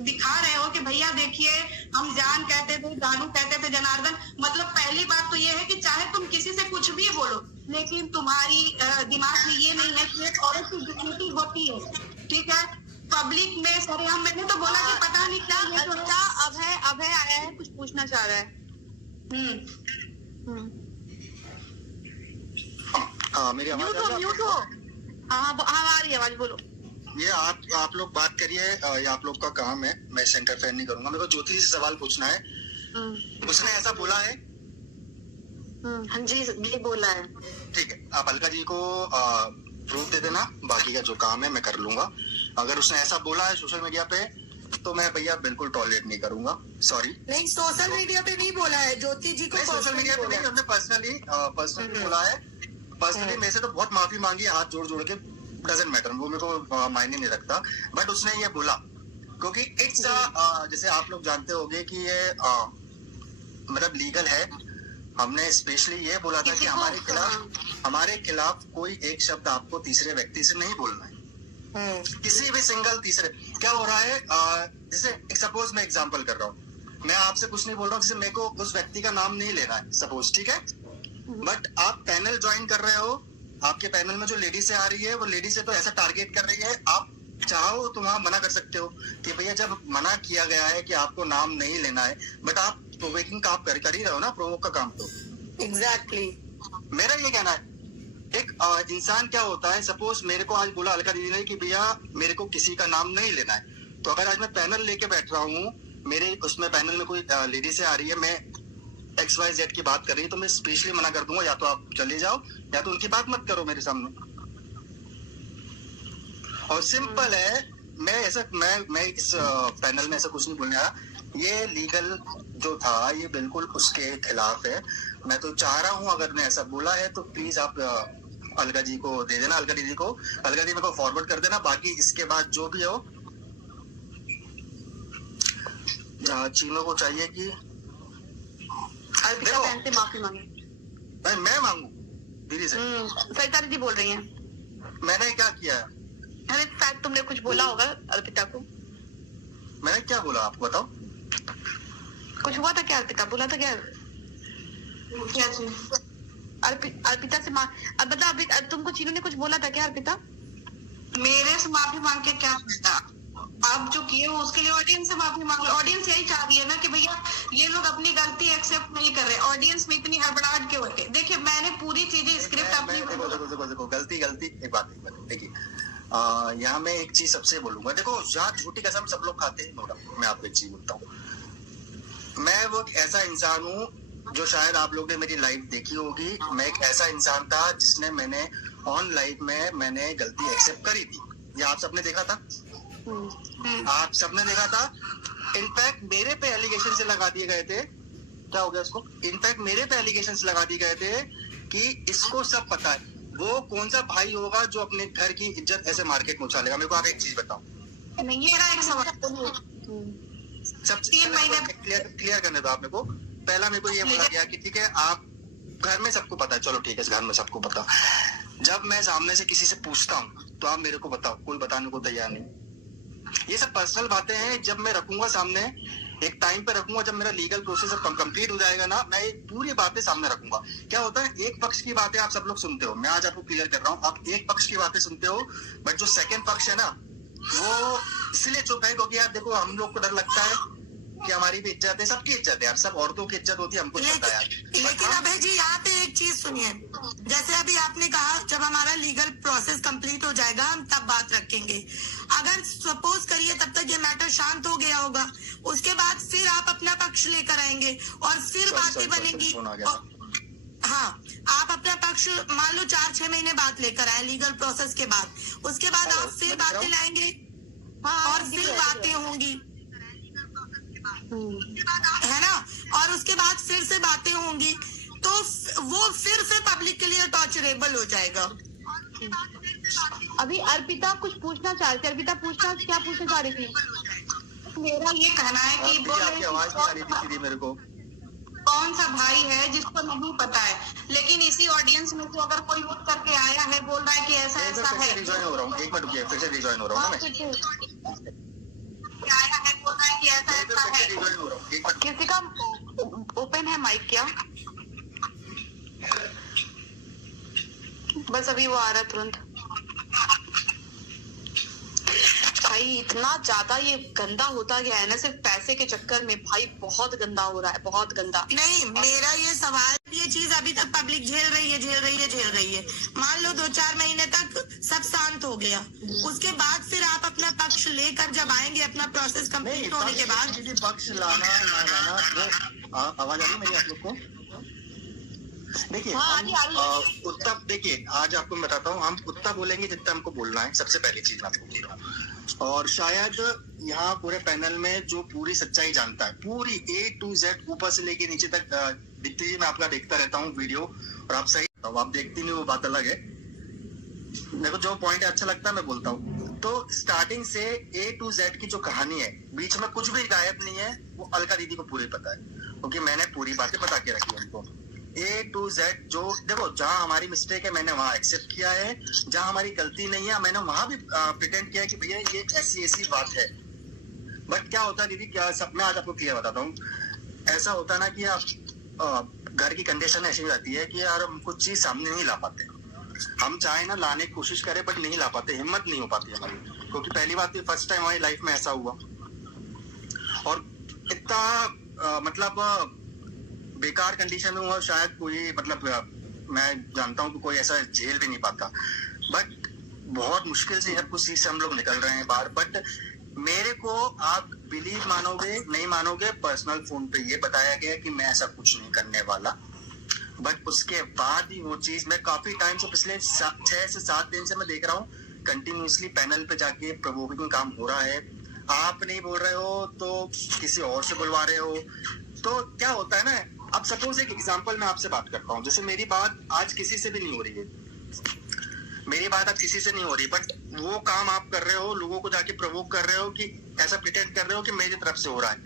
दिखा रहे हो कि भैया देखिए हम जान कहते थे, जानू कहते थे, जनार्दन। मतलब पहली बात तो ये है कि चाहे तुम किसी से कुछ भी बोलो, लेकिन तुम्हारी दिमाग में ये नहीं है कि एक औरत की ड्यूटी होती है, ठीक है, पब्लिक में सरेआम। मैंने तो बोला कि पता नहीं क्या ये तो अच्छा, अभय आया है, कुछ पूछना चाह रहा है। मेरी आवाज म्यूट हो। हाँ आ रही है आवाज, बोलो। ये आप लोग बात करिए, ये आप लोग का काम है, मैं इंटरफेयर नहीं करूंगा। मेरे को ज्योति से सवाल पूछना है। उसने ऐसा बोला है? हाँ जी, ये बोला है। ठीक है, आप अलका जी को प्रूफ दे देना, बाकी का जो काम है मैं कर लूंगा। अगर उसने ऐसा बोला है सोशल मीडिया पे तो मैं भैया बिल्कुल टॉलरेट नहीं करूंगा, सॉरी। नहीं, सोशल मीडिया पे नहीं बोला है, ज्योति जी को सोशल मीडिया पे नहीं, हमने पर्सनली बोला है। पर्सनली मेरे से तो बहुत माफी मांगी, हाथ जोड़ जोड़ के, डजंट मैटर, वो मेरे को मायने नहीं रखता। बट उसने ये बोला क्योंकि इट्स जैसे आप लोग जानते होंगे कि ये मतलब लीगल है। हमने स्पेशली ये बोला था कि हमारे खिलाफ कोई एक शब्द आपको तीसरे व्यक्ति से नहीं बोलना है, किसी भी सिंगल तीसरे। क्या हो रहा है, जैसे सपोज मैं एग्जांपल कर रहा हूँ, मैं आपसे कुछ नहीं बोल रहा हूँ, जैसे मेरे को उस व्यक्ति का नाम नहीं लेना है सपोज, ठीक है, बट आप पैनल ज्वाइन कर रहे हो, आपके पैनल में जो लेडी से आ रही है वो लेडी से तो ऐसा टारगेट कर रही है, आप चाहो तो वहां मना कर सकते हो कि भैया जब मना किया गया है कि आपको नाम नहीं लेना है, बट आप प्रोवोकिंग का आप कर ही रहे हो ना, प्रोवोक का काम। तो एग्जैक्टली मेरा ये कहना है, एक इंसान क्या होता है, सपोज मेरे को आज बोला अलका दीदी ने कि भैया मेरे को किसी का नाम नहीं लेना है, तो अगर आज मैं पैनल लेके बैठ रहा हूँ, मेरे उसमें पैनल में कोई लेडी से आ रही है, मैं XYZ की बात कर रही है, तो मैं स्पेशली मना कर दूंगा, या तो आप चले जाओ या तो उनकी बात मत करो मेरे सामने। और सिंपल है, मैं इस पैनल में ऐसा कुछ नहीं बोलने आया। ये लीगल जो था ये बिल्कुल उसके खिलाफ है। मैं तो चाह रहा हूँ अगर ने ऐसा बोला है तो प्लीज आप अलका जी को दे देना, अलका दीदी को, अलका दीदी को फॉरवर्ड कर देना। बाकी इसके बाद जो भी हो, चीनों को चाहिए कि से माफी मांगे। मैं मांगू दीदी से? सरिता दीदी बोल रही हैं। मैंने क्या किया? अरे शायद तुमने कुछ बोला होगा अर्पिता को। मैंने क्या बोला आपको बताओ? कुछ हुआ था क्या? अर्पिता बोला था क्या? क्या चीज? अर्पिता से मतलब तुमको चीनू ने कुछ बोला था क्या अर्पिता? मेरे से माफी मांग के क्या फायदा? आप जो किए हो उसके लिए ऑडियंस से माफी मांग लो। ऑडियंस यही चाह रही है ना कि भैया ये लोग अपनी गलती एक्सेप्ट नहीं कर रहे। ऑडियंस में इतनी हड़बड़ाहट क्यों होती है? देखिए मैंने पूरी चीजें स्क्रिप्ट अपनी देखो गलती एक बात देखिए, यहाँ मैं एक चीज सबसे बोलूंगा, देखो जहाँ झूठी कसम सब लोग खाते हैं, मैं आपको एक चीज बोलता हूँ, मैं वो ऐसा इंसान हूँ जो शायद आप लोग ने मेरी लाइफ देखी होगी। मैं एक ऐसा इंसान था जिसने मैंने ऑन लाइफ में मैंने गलती एक्सेप्ट करी थी, ये आप सबने देखा था, आप सबने देखा था। इनफैक्ट मेरे पे एलिगेशन से लगा दिए गए थे, क्या हो गया उसको, इनफैक्ट मेरे पे एलिगेशन से लगा दिए गए थे कि इसको सब पता है, वो कौन सा भाई होगा जो अपने घर की इज्जत ऐसे मार्केट में उछालेगा। मेरे को आप एक चीज बताओ, मेरा एक सवाल सबसे क्लियर करने दो आप मेरे को। पहला मेरे को ये बोला गया कि ठीक है आप घर में सबको पता है, चलो ठीक है इस घर में सबको पता, जब मैं सामने से किसी से पूछता हूँ तो आप मेरे को बताओ, कोई बताने को तैयार नहीं। ये सब पर्सनल बातें हैं, जब मैं रखूंगा सामने, एक टाइम पे रखूंगा, जब मेरा लीगल प्रोसेस कंप्लीट हो जाएगा ना, मैं पूरी बातें सामने रखूंगा। क्या होता है, एक पक्ष की बातें आप सब लोग सुनते हो, मैं आज आपको क्लियर कर रहा हूँ, आप एक पक्ष की बातें सुनते हो, बट जो सेकंड पक्ष है ना वो इसलिए चुप है क्योंकि यार देखो हम लोग को डर लगता है कि हमारी भी इज्जत है, सबकी इज्जत है यार, सब औरतों की इज्जत होती है, हमको पता है यार। लेकिन अभय जी यहाँ पे एक चीज सुनिए, जैसे अभी आपने कहा जब हमारा लीगल प्रोसेस कंप्लीट हो जाएगा हम तब बात रखेंगे। अगर सपोज करिए तब तक ये मैटर शांत हो गया होगा, उसके बाद फिर आप अपना पक्ष लेकर आएंगे और फिर बातें बनेंगी। हाँ, आप अपना पक्ष मान लो 4-6 महीने बाद लेकर आए लीगल प्रोसेस के बाद, उसके बाद आप फिर बातें लाएंगे और फिर बातें होंगी, है ना, और उसके बाद फिर से बातें होंगी, तो वो फिर से पब्लिक के लिए टॉर्चरेबल हो जाएगा। अभी अर्पिता कुछ पूछना चाहती है। अर्पिता क्या पूछना चाह रही थी? मेरा ये कहना है कि आपकी आवाज नहीं आ रही थी सीधी मेरे को। कौन सा भाई है जिसको नहीं पता है, लेकिन इसी ऑडियंस में से अगर कोई उठ करके आया है बोल रहा है कि ऐसा ऐसा है, रिजॉइन हो रहा हूँ, एक मिनट रुकिए, फिर से रिजॉइन हो रहा हूँ ना मैं। आया कि ऐसा ऐसा है। किसी का ओपन है माइक क्या? बस अभी वो आ रहा है तुरंत। भाई इतना ज्यादा ये गंदा होता गया है ना सिर्फ पैसे के चक्कर में, भाई बहुत गंदा हो रहा है, बहुत गंदा। नहीं, मेरा ये सवाल, ये चीज अभी तक पब्लिक झेल रही है। मान लो 2-4 महीने तक सब शांत हो गया, उसके बाद फिर आप अपना पक्ष लेकर जब आएंगे अपना प्रोसेस कंप्लीट होने के बाद। पक्ष लाना ना लाना, वो आवाज आ रही है मेरी आप लोग को? देखिए उतना, देखिए आज आपको बताता हूँ, हम उतना बोलेंगे जितना हमको बोलना है, सबसे पहली चीज मैं आपको बोल रहा हूँ। और शायद यहाँ पूरे पैनल में जो पूरी सच्चाई जानता है, पूरी A to Z ऊपर से लेके नीचे तक, दिखती है, मैं आपका देखता रहता हूँ वीडियो, और आप सही तो आप देखती नहीं, वो बात अलग है। मेरे को जो पॉइंट अच्छा लगता है मैं बोलता हूँ। तो स्टार्टिंग से A to Z की जो कहानी है, बीच में कुछ भी गायब नहीं है, वो अलका दीदी को पूरी पता है, क्योंकि मैंने पूरी बातें बता के रखी उनको। A to Z जो देखो, जहाँ हमारी मिस्टेक है मैंने वहाँ एक्सेप्ट किया है, जहाँ हमारी गलती नहीं है मैंने वहाँ भी प्रिटेंड किया कि भैया ये ऐसी बात है। बट क्या होता है दीदी, क्या सब, मैं आज आपको क्लियर बताता हूँ। ऐसा होता है ना कि आप घर की कंडीशन ऐसी हो जाती है कि यार हम कुछ चीज सामने नहीं ला पाते, हम चाहे ना लाने की कोशिश करें बट नहीं ला पाते, हिम्मत नहीं हो पाती हमारी, क्योंकि पहली बात फर्स्ट टाइम हमारी लाइफ में ऐसा हुआ, और इतना मतलब बेकार कंडीशन में हुआ, शायद कोई मतलब मैं जानता हूँ कि कोई ऐसा झेल भी नहीं पाता। बट बहुत मुश्किल से सब कुछ चीज से हम लोग निकल रहे हैं बाहर। बट मेरे को, आप बिलीव मानोगे नहीं मानोगे, पर्सनल फोन पे ये बताया गया कि मैं ऐसा कुछ नहीं करने वाला। बट उसके बाद ही वो चीज, मैं काफी टाइम से, पिछले 6 से 7 दिन से मैं देख रहा हूँ कंटिन्यूसली पैनल पे जाके प्रोवोकिंग काम हो रहा है। आप नहीं बोल रहे हो तो किसी और से बुलवा रहे हो। तो क्या होता है ना, अब सपोज एक एग्जांपल मैं आपसे बात करता हूँ, जैसे मेरी बात आज किसी से भी नहीं हो रही है, मेरी बात अब किसी से नहीं हो रही, बट वो काम आप कर रहे हो, लोगों को जाके प्रोवोक कर रहे हो कि ऐसा प्रिटेंड कर रहे हो कि मेरी तरफ से हो रहा है,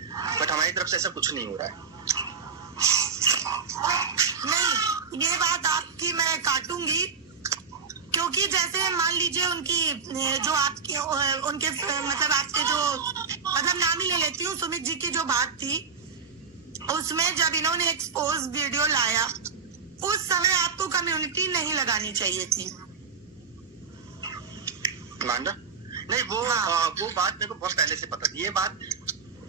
बट हमारी तरफ से ऐसा कुछ नहीं हो रहा है। नहीं, ये बात आपकी मैं काटूंगी, क्योंकि जैसे मान लीजिए उनकी जो आपकी उनके मतलब आपके जो मतलब नाम ही ले लेती हूँ, सुमित जी की जो बात थी, उसमें जब इन्होंने एक्सपोज वीडियो लाया, उस समय आपको कम्युनिटी नहीं लगानी चाहिए थी। मांडा नहीं, वो हाँ। वो बात मेरे को बहुत पहले से पता थी, ये बात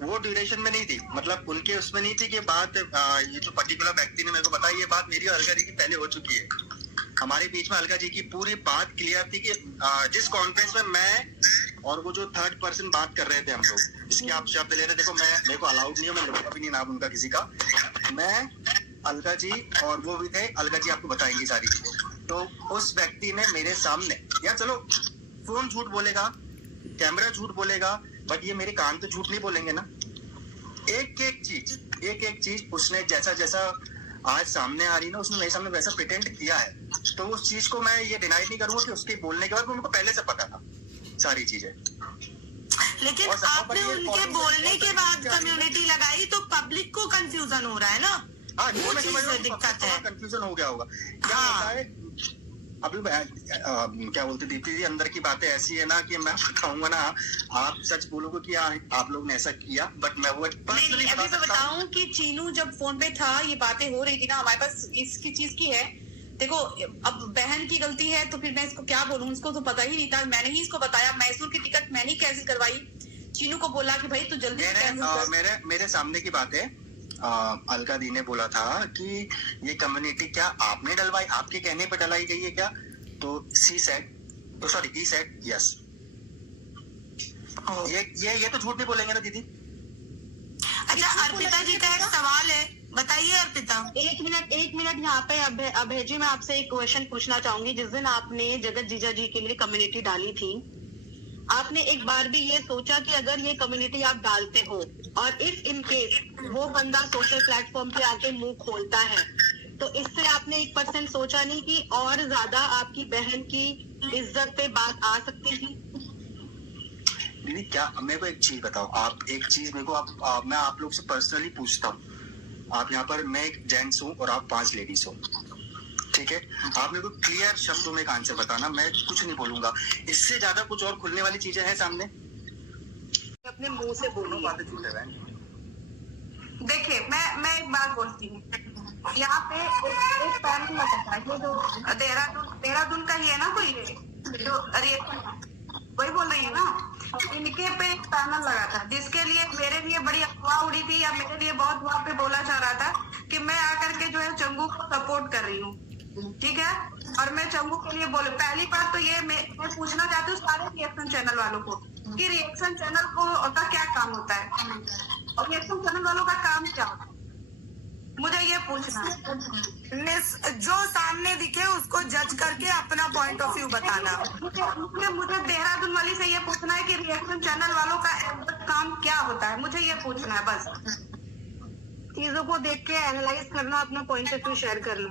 वो ड्यूरेशन में नहीं थी, मतलब उनके उसमें नहीं थी कि बात ये जो पर्टिकुलर व्यक्ति ने मेरे को बताया, ये बात मेरी और अलका जी की पहले हो चुकी है। हमारे बीच में अलका जी की पूरी बात क्लियर थी कि जिस कॉन्फ्रेंस में मैं और वो जो थर्ड पर्सन बात कर रहे थे हम लोग, जिसके आप शब्द ले रहे, देखो मैं, मेरे को अलाउड नहीं है, मैं लूंगा भी नहीं नाम उनका किसी का, मैं, अलका जी और वो भी थे, अलका जी आपको बताएंगी सारी चीजें। तो उस व्यक्ति ने मेरे सामने, यार चलो फोन झूठ बोलेगा, कैमरा झूठ बोलेगा, बट ये मेरे कान तो झूठ नहीं बोलेंगे ना। एक एक चीज उसने जैसा आज सामने आ रही ना, उसने मेरे सामने वैसा प्रिटेंड किया है, तो उस चीज को मैं ये डिनाई नहीं करूंगा कि उसके बोलने के बाद उनको पहले से पता था सारी चीजें। लेकिन आपने उनके बोलने के बाद कम्युनिटी लगाई तो पब्लिक को कंफ्यूजन हो रहा है ना। हाँ, वो मैं समझ रहा हूँ, दिक्कत है, कंफ्यूजन हो गया होगा। क्या हाँ। होता है अभी क्या बोलते दीप्ति जी, अंदर की बातें ऐसी है ना कि मैं बताऊंगा ना, आप सच बोलोगे कि आप लोग ने ऐसा किया, बट मैं वो पर्सनली अभी मैं बताऊं कि चीनू जब फोन पे था, ये बातें हो रही थी ना, हमारे पास इसकी चीज की है, देखो अब बहन की गलती है तो फिर मैं इसको क्या बोलूं, इसको तो पता ही नहीं था, मैंने ही इसको बताया, मैसूर की टिकट मैंने ही कैंसिल करवाई, चीनू को बोला कि भाई तू जल्दी मेरे सामने की बात है। अलका दी ने बोला था कि ये कम्युनिटी क्या आपने डलवाई, आपके कहने पे डलाई गई है क्या? तो ही सेड यस। ये तो झूठ नहीं बोलेंगे ना दीदी। अच्छा, अर्पिता जी का एक सवाल है, बताइए अर्पिता। एक मिनट यहाँ पे अभय जी, मैं आपसे एक क्वेश्चन पूछना चाहूंगी। जिस दिन आपने जगत जीजा जी के लिए कम्युनिटी डाली थी, आपने एक बार भी ये सोचा कि अगर ये कम्युनिटी आप डालते हो और इफ इन केस वो बंदा सोशल प्लेटफॉर्म पे आके मुंह खोलता है, तो इससे आपने 1% सोचा नहीं कि और ज्यादा आपकी बहन की इज्जत पे बात आ सकती थी? दीदी क्या, मेरे को एक चीज बताओ, आप एक चीज मेरे को मैं आप लोग से पर्सनली पूछता हूँ, आप यहाँ पर, मैं एक जेंट्स हूँ और आप 5 लेडीज हो, ठीक है? आप मेरे को क्लियर शब्दों में एक आंसर बताना, मैं कुछ नहीं बोलूंगा, इससे ज्यादा कुछ और खुलने वाली चीजें हैं सामने? अपने मुंह से दोनों बोलिए। बातें झूठ है बहन। देखिए मैं एक बात बोलती हूँ, यहाँ पे एक पैनल लगता है, ये जो देहरादून का ही है ना, कोई जो रिएक्शन वही बोल रही है ना, इनके पे एक पैनल लगा था जिसके लिए मेरे लिए बड़ी अफवाह उड़ी थी, या मेरे लिए बहुत वहाँ पे बोला जा रहा था कि मैं आकर के जो है चंगू को सपोर्ट कर रही हूँ, ठीक है। और मैं चंगू के लिए बोले, पहली बात तो ये मैं पूछना चाहती हूँ सारे रिएक्शन चैनल वालों को कि रिएक्शन चैनल का क्या काम होता है, और रिएक्शन चैनल वालों का काम क्या होता है, मुझे ये पूछना है। जो सामने दिखे उसको जज करके अपना पॉइंट ऑफ व्यू बताना। मुझे देहरादून वाली से ये पूछना है कि रिएक्शन चैनल वालों का काम क्या होता है, मुझे ये पूछना है बस। चीजों को देख के एनालाइज करना, अपना पॉइंट ऑफ व्यू शेयर करना,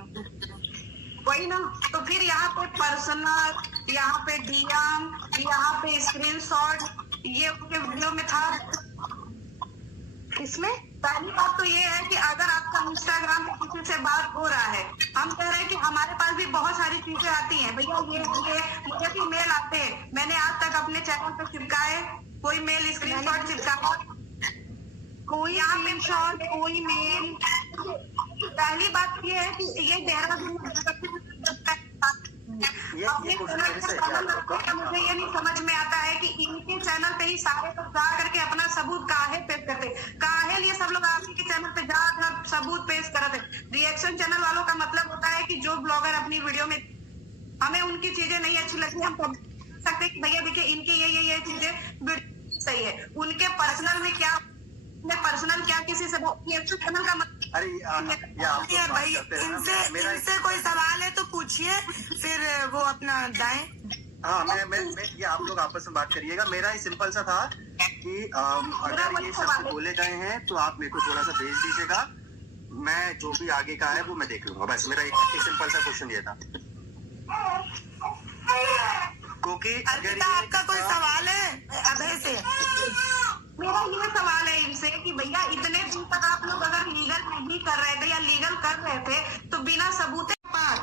वही ना। तो फिर यहाँ पे पर्सनल, यहाँ पे डीएम, यहाँ पे स्क्रीनशॉट, ये उनके वीडियो में था। इसमें पहली बात तो ये है कि अगर आपका इंस्टाग्राम पे किसी से बात हो रहा है, हम कह रहे हैं कि हमारे पास भी बहुत सारी चीजें आती हैं भैया, ये मुझे भी मेल आते हैं, मैंने आज तक अपने चैनल पे चिपकाए, कोई मेल स्क्रीनशॉट चिपकाया, कोई स्क्रीनशॉट, कोई मेल। पहली बात ये है कि ये देहरादून मुझे ये नहीं समझ में आता है कि इनके चैनल पे ही सारे लोग जा करके अपना सबूत काहे पेश करते, काहे लिए सब लोग आपके चैनल पे जा अपना सबूत पेश करते। रिएक्शन चैनल वालों का मतलब होता है कि जो ब्लॉगर अपनी वीडियो में हमें उनकी चीजें नहीं अच्छी लगती, हम कह सकते कि भैया देखिए इनकी ये चीजें सही है, उनके पर्सनल में क्या किसी से रिएक्शन चैनल का मतलब। अरे भाई इनसे कोई सवाल है तो पूछिए, फिर वो अपना दाएं। हाँ, मैं ये आप लोग आपस में बात करिएगा। मेरा ही सिंपल सा था कि अगर ये शब्द बोले गए हैं तो आप मेरे को थोड़ा सा भेज दीजिएगा, मैं जो भी आगे का है वो मैं देख लूंगा। बस मेरा एक सिंपल सा क्वेश्चन ये था, क्योंकि अगर आपका कोई सवाल है अभय से? मेरा ये सवाल है इनसे कि भैया इतने दिन तक आप लोग अगर लीगल नहीं कर रहे थे या लीगल कर रहे थे तो बिना सबूत पास,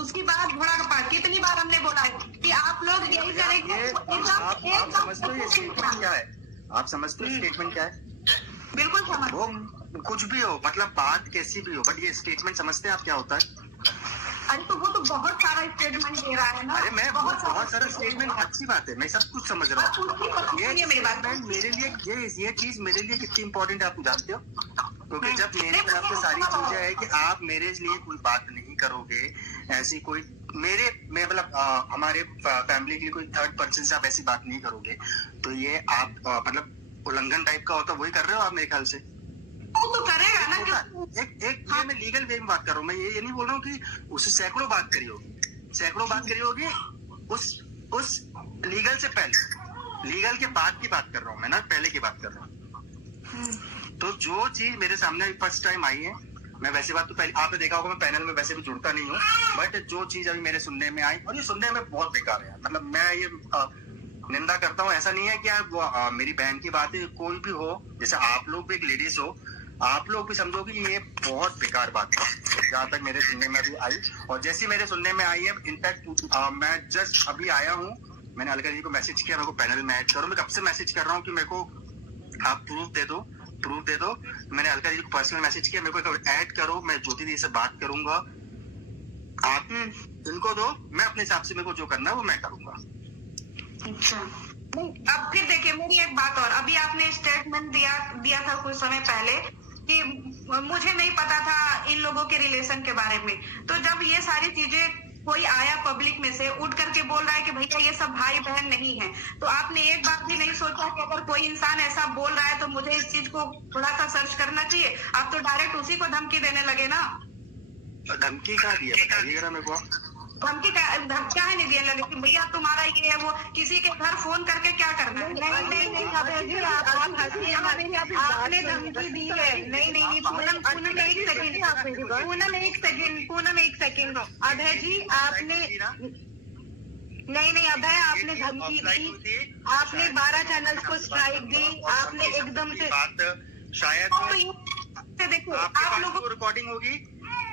उसकी बात घोड़ा का पास, कितनी बार हमने बोला है कि आप लोग यही करेंगे। आप समझते हो ये स्टेटमेंट क्या है? आप समझते हो स्टेटमेंट क्या है? बिल्कुल समझ। वो कुछ भी हो, मतलब बात कैसी भी हो, बट ये स्टेटमेंट समझते हैं आप क्या होता है? अरे तो वो तो बहुत सारा स्टेटमेंट दे रहा है ना। अरे मैं बहुत सारा स्टेटमेंट, अच्छी बात है, मैं सब कुछ समझ रहा हूँ। ये मेरी बात मेरे लिए ये चीज मेरे लिए कितनी इम्पोर्टेंट है आप जानते हो? क्योंकि जब मेरी तरफ से सारी चीजें है कि आप मेरे लिए कोई बात नहीं करोगे, ऐसी कोई मैं मतलब हमारे फैमिली के लिए कोई थर्ड पर्सन से आप ऐसी बात नहीं करोगे, तो ये आप मतलब उल्लंघन टाइप का होता, वही कर रहे हो आप मेरे ख्याल से। तो करेगा ना। एक मैं लीगल वे में बात कर रहा हूँ, मैं ये नहीं बोल रहा हूँ कि उससे सैकड़ों बात करी होगी, उस लीगल से पहले, लीगल के बाद की बात कर रहा हूँ मैं, ना पहले की बात कर रहा हूँ। तो जो चीज मेरे सामने फर्स्ट टाइम आई है, मैं वैसे बात तो पहले आपने देखा होगा, मैं पैनल में वैसे भी जुड़ता नहीं हूँ, बट जो चीज अभी मेरे सुनने में आई, और ये सुनने में बहुत बेकार है, मतलब मैं ये निंदा करता हूँ, ऐसा नहीं है कि आप मेरी बहन की बात है, कोई भी हो, जैसे आप लोग भी एक लेडीज हो, आप लोग भी समझोगे ये बहुत बेकार बात है जहाँ तक मेरे सुनने में अभी आई। और जैसी मेरे सुनने में आई है, इनफैक्ट मैं जस्ट अभी आया हूँ, मैंने अलका जी को मैसेज किया मेरे को पैनल में ऐड करो, मैं कब से मैसेज कर रहा हूँ कि मेरे को आप प्रूफ दे दो। मैंने अलका जी को पर्सनल मैसेज किया, मेरे को ऐड करो, मैं ज्योति दी से बात करूंगा, आप इनको दो, मैं अपने हिसाब से मेरे को जो करना है वो मैं करूंगा। अच्छा, अब फिर देखिए मेरी एक बात और, अभी आपने स्टेटमेंट दिया था कुछ समय पहले कि मुझे नहीं पता था इन लोगों के रिलेशन के बारे में, तो जब ये सारी चीजें कोई आया पब्लिक में से उठ करके बोल रहा है कि भैया ये सब भाई बहन नहीं है, तो आपने एक बात भी नहीं सोचा कि अगर कोई इंसान ऐसा बोल रहा है तो मुझे इस चीज को थोड़ा सा सर्च करना चाहिए? आप तो डायरेक्ट उसी को धमकी देने लगे ना। धमकी क्या दी है बताइएगा मेरे को। धमकी क्या है नहीं देने लगे कि भैया तुम्हारा ये है वो, किसी के घर फोन करके क्या करना है? नहीं आपने धमकी दी है। नहीं पूनम एक सेकंड अभय जी, आपने नहीं अभय, आपने धमकी दी, आपने 12 चैनल्स को स्ट्राइक दी, आपने एकदम से शायद देखो आप लोगों को रिकॉर्डिंग होगी,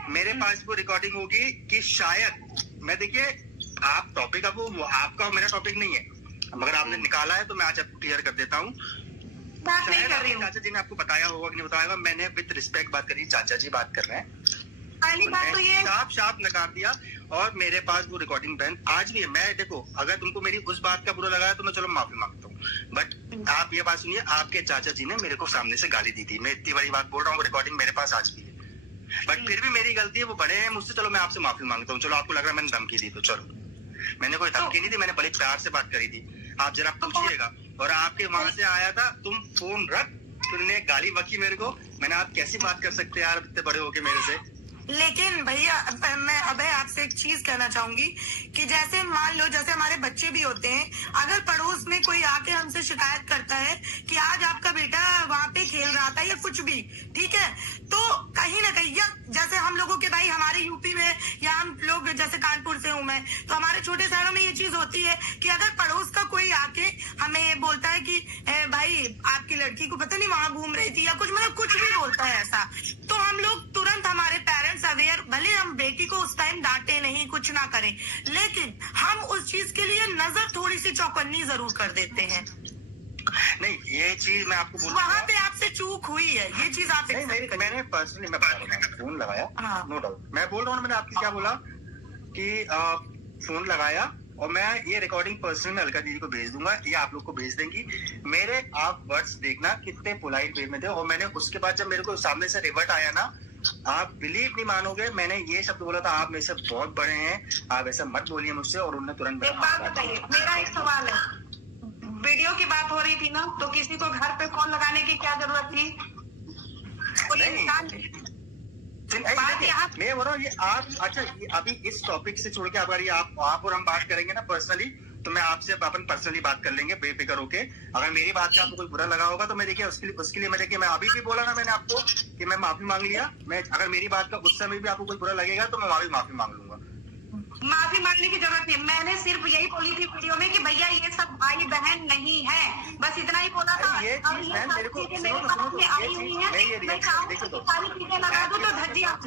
मेरे पास वो रिकॉर्डिंग होगी कि शायद मैं, देखिए आप टॉपिक अब वो आपका और मेरा टॉपिक नहीं है, मगर आपने निकाला है तो मैं आज क्लियर कर देता हूँ। बात नहीं कर रही हूँ। चाचा जी ने आपको बताया होगा कि नहीं बताया होगा, मैंने विद रिस्पेक्ट बात करी, चाचा जी बात कर रहे हैं। पहली बात तो ये साफ नकार दिया और मेरे पास वो रिकॉर्डिंग बहन आज भी है। मैं देखो अगर तुमको मेरी उस बात का बुरा लगा है तो मैं चलो माफी मांगता हूँ, बट आप ये बात सुनिए, आपके चाचा जी ने मेरे को सामने से गाली दी थी। मैं इतनी बड़ी बात बोल रहा हूँ, रिकॉर्डिंग मेरे पास आज भी है, बट फिर भी मेरी गलती है, वो बड़े हैं मुझसे, चलो मैं आपसे माफी मांगता हूँ। चलो आपको लग रहा है मैंने धमकी दी, तो चलो मैंने कोई धमकी नहीं दी, मैंने बड़े प्यार से बात करी थी। आप जरा पूछिएगा। और आपके वहां से आया था, तुम फोन रख, तुमने गाली बकी मेरे को, मैंने आप कैसी बात कर सकते हैं यार इतने बड़े होके मेरे से। लेकिन भैया मैं अभय आपसे एक चीज कहना चाहूंगी कि जैसे मान लो जैसे हमारे बच्चे भी होते हैं, अगर पड़ोस में कोई आके हमसे शिकायत करता है कि आज आपका बेटा वहां पे खेल रहा था या कुछ भी, ठीक है, तो कहीं ना कहीं या जैसे हम लोगों के भाई हमारे यूपी में या हम लोग जैसे कानपुर से हूँ मैं, तो हमारे छोटे शहरों में ये चीज होती है कि अगर पड़ोस का कोई आके हमें बोलता है कि भाई आपकी लड़की को पता नहीं वहां घूम रही थी या कुछ, मतलब कुछ भी बोलता है ऐसा, तो हम लोग तुरंत हमारे पेरेंट्स अवेयर, भले हम बेटी को उस टाइम डांटे नहीं कुछ ना करें, लेकिन हम उस चीज के लिए नजर थोड़ी सी चौकन्नी जरूर कर देते हैं। नहीं ये चीज मैं आपको बोल वहाँ पे आपसे चूक हुई है, ये चीज आप नहीं, मैंने पर्सनली मैं बता रहा हूँ, फोन लगाया, नो डाउट, मैं बोल रहा हूँ, मैंने आपकी क्या बोला कि फोन लगाया और मैं ये रिकॉर्डिंग पर्सनली मैं अलका दीदी को भेज दूंगा, ये आप लोग को भेज देंगी। मेरे आप वर्ड्स देखना कितने पोलाइट वे में थे, और मैंने उसके बाद जब मेरे को सामने से रिवर्ट आया ना, आप बिलीव नहीं मानोगे, मैंने ये शब्द बोला था, आप मेरे से बहुत बड़े हैं, आप ऐसा मत बोलिए मुझसे, और उन्होंने तुरंत एक बात बताइए, मेरा एक सवाल है, वीडियो की बात हो रही थी ना, तो किसी को घर पे फोन लगाने की क्या जरूरत थी? कोई इंसान मैं बोल रहा हूँ ये आप, अच्छा ये अभी इस टॉपिक से छोड़ के अगर ये आप और हम बात करेंगे ना पर्सनली, तो मैं आपसे अपन पर्सनली बात कर लेंगे बेफिक्र होके। अगर मेरी बात का आपको कोई बुरा लगा होगा तो मैं देखिए उसके लिए मैं देखिए, मैं अभी भी बोला ना मैंने आपको कि मैं माफी मांग लिया। मैं अगर मेरी बात का उस समय भी आपको कोई बुरा लगेगा तो मैं वहां भी माफी मांग लूंगा। माफी मांगने की जरूरत नहीं, मैंने सिर्फ यही बोली थी वीडियो में कि भैया ये सब भाई बहन नहीं है, बस इतना ही बोला था। ये चीज बहन मेरे को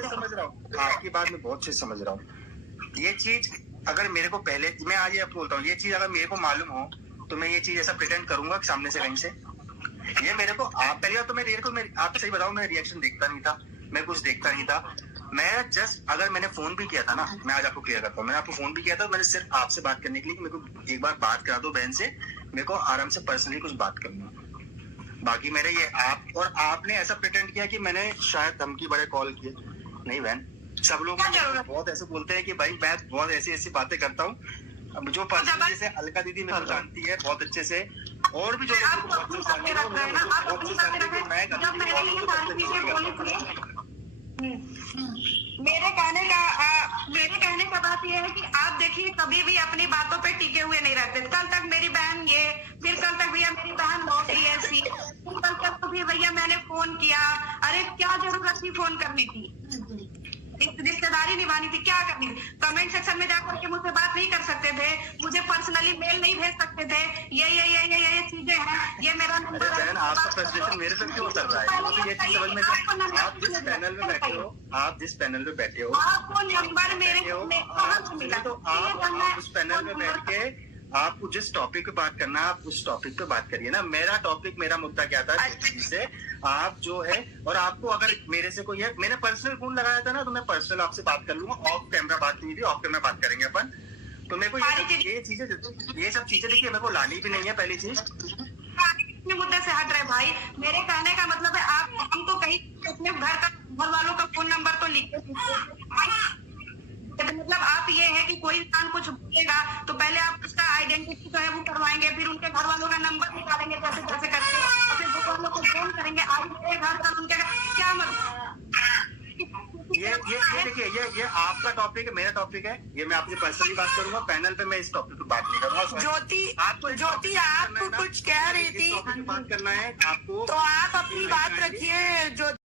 समझ रहा हूँ, आपकी बात मैं बहुत चीज समझ रहा हूँ। ये चीज अगर मेरे को पहले, मैं आज ये बोलता हूँ, ये चीज अगर मेरे को मालूम हो तो मैं ये चीज ऐसा प्रिटेंड करूंगा सामने से कहीं से। ये मेरे को आप पहले तो मैं आप सही बताऊं, मैं रिएक्शन देखता नहीं था, मैं कुछ देखता नहीं था। मैं जस्ट अगर मैंने फोन भी किया था ना, मैं आज आपको क्लियर करता हूँ, मैंने आपको फोन भी किया था, मैंने सिर्फ आपसे बात करने के लिए कि मेरे को एक बार बात करा दो बहन से, मेरे को आराम से पर्सनली कुछ बात करना। बाकी मेरे ये आप और आपने ऐसा प्रिटेंड किया कि मैंने शायद धमकी बड़े कॉल किए, नहीं बहन। सब लोग बहुत ऐसे बोलते हैं कि भाई मैं बहुत ऐसी ऐसी बातें करता हूँ, जो पर्सनली जैसे अलका दीदी मेरे को जानती है बहुत अच्छे से, और भी जो मेरे कहने का बात यह है कि आप देखिए कभी भी अपनी बातों पे टिके हुए नहीं रहते। कल तक मेरी बहन ये, फिर कल तक भैया मेरी बहन लौट रही ऐसी, कल तक तो फिर भैया मैंने फोन किया, अरे क्या जरूरत थी फोन करने की, रिश्तेदारी निभानी थी, क्या करनी थी? कमेंट सेक्शन में जाकर के मुझसे बात नहीं कर सकते थे, मुझे पर्सनली मेल नहीं भेज सकते थे, ये चीजें हैं, ये मेरा नंबर है। आपका फ्रस्ट्रेशन मेरे पे क्यों उतर रहा है? मुझे ये चीज समझ में नहीं। आप जिस पैनल में बैठे हो, आपको नंबर मेरे कहाँ से मिला? तो आप उस पैनल में बैठ के आपको जिस टॉपिक पे बात करना है आप उस टॉपिक पे बात करिए ना। मेरा टॉपिक, मेरा मुद्दा क्या था से आप जो है, और आपको अगर मेरे से कोई है, मैंने पर्सनल फोन लगाया था ना, तो मैं पर्सनल आपसे बात कर लूंगा, ऑफ कैमरा बात नहीं थी, ऑफ कैमरा बात करेंगे अपन। तो मेरे को ये चीजें, ये सब चीजें देखिए मेरे को लानी भी नहीं है। पहली चीज मुद्दे से हट रहे भाई, मेरे कहने का मतलब है आप हमको कहीं अपने घर वालों का फोन नंबर तो लिख तो मतलब आप ये है कि कोई इंसान कुछ बोलेगा तो पहले आप उसका आइडेंटिटी जो है वो करवाएंगे, फिर उनके घर वालों का नंबर निकालेंगे जैसे जैसे करके, और फिर घर वालों को फोन करेंगे, आज मेरे घर पर उनके क्या मतलब। ये देखिए ये आपका टॉपिक है, मेरा टॉपिक है, ये मैं आपसे पर्सनली बात करूंगा, पैनल पे मैं इस टॉपिक पे बात नहीं करूंगा। ज्योति आप कुछ कह रही थी, बात करना है आपको, तो आप अपनी बात रखिए।